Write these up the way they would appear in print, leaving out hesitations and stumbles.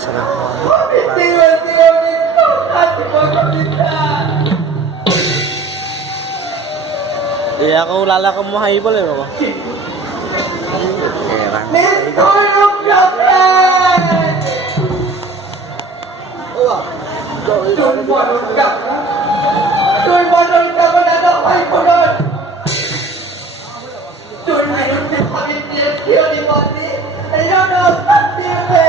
sarap mo. Di ako lalakad mo haibol eh bako. Tulog ka pa! Tulog ka pa! Tulog ka pa na nakay ko nun! Tulog ka pa rin yun ni Mati! Ayun o! Pagtipe!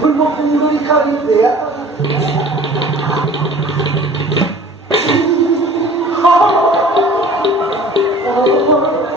Kung mapuloy ka rin,